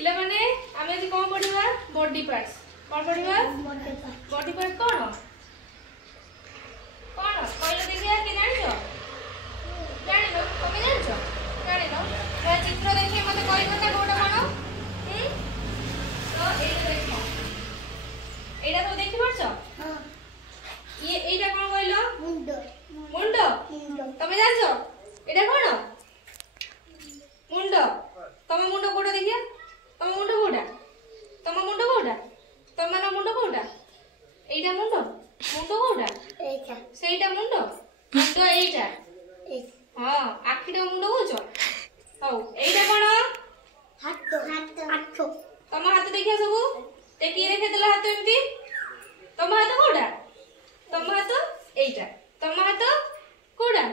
पिला माने आमे आज कोन पढिबा बॉडी पार्ट्स कोन पढिबा बॉडी पार्ट कोन कोन कहले देखिया कि जानियो जानिनो तमे जानिछो जानिनो या चित्र देखि मते कहइबो ना कोडा कोन तो एटा देखो एटा तो देखि परछो हां ये एटा कोन कहलो मुंडो मुंडो तमे जानिछो एटा कोन मुंडो तमे मुंडो कोडा देखिया तम मुंडो कोडा तम मुंडो कोडा तम ना मुंडो कोडा एटा मुंडो मुंडो कोडा एटा सेटा मुंडो मुंडो एटा हां आखिटा मुंडो होचो हौ एटा कोन हाथ हाथ हाथ तम हाथ देखिया सबु देखि रेखे देला हाथ एमती तम हाथ कोडा तम हाथ एटा तम हाथ कोडा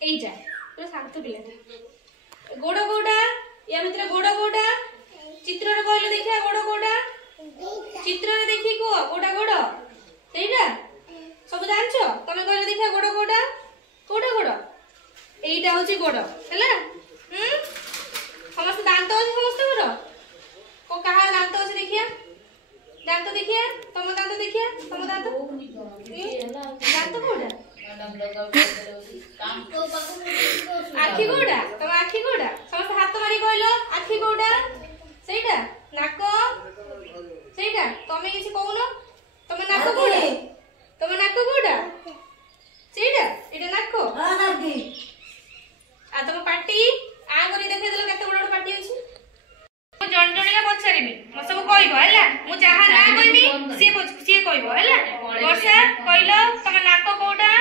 एटा तो शांत पिलाटा गोडो कोडा या मित्र गोडो कोडा चित्र रे कहले देखिया गोडो कोडा चित्र रे देखि को गोडा गोडो सेटा सब जानछो तमे कहले देखिया गोडो कोडा कोडा गोडो एटा होची गोडो हैला समस्त दांत होची समस्त गोडो को कहा दांत होची देखिया दांत देखिया तम दांत देखिया तम दांत दांत कोडा आखी कोडा तम आखी कोडा समस्त हाथ मारी कहलो आखी कोडा सेटा नाको सेटा तमे किछि कहूनो तमे नाको कोडा तमे नाको कोडा सेटा एटा नाको हां नाकी आ तम पाटी आ करी देखे देलो केते बड़ पाटी अछि मु जण जणिया पछारिबी म सब कहइबो हैला मु जहा ना कहबी सी कहइबो हैला वर्षा कहलो तमे नाको कोडा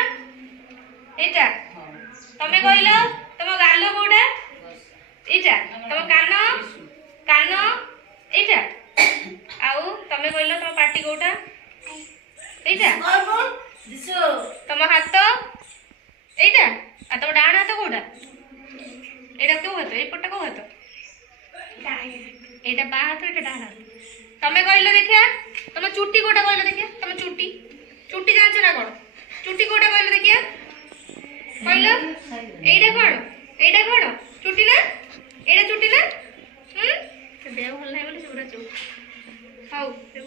एटा तमे कहलो तम गालो कोडा एटा तम कानो कानो एटा आउ तमे कहलो तम पाटी कोडा एटा दिसो तम हाथ एटा आ तम डाण हाथ कोडा एटा को हाथ ए पट्टा को हाथ एटा बा हाथ एटा डाण हाथ तमे कहलो देखिया तम चुट्टी कोडा कहलो देखिया तम चुट्टी चुट्टी जानछ ना कोन चुट्टी कोडा कहलो देखिया कहलो एटा कोन चुट्टी ना एटा चुट्टी ना देह भल नाही बोले सबरा चौ हाउ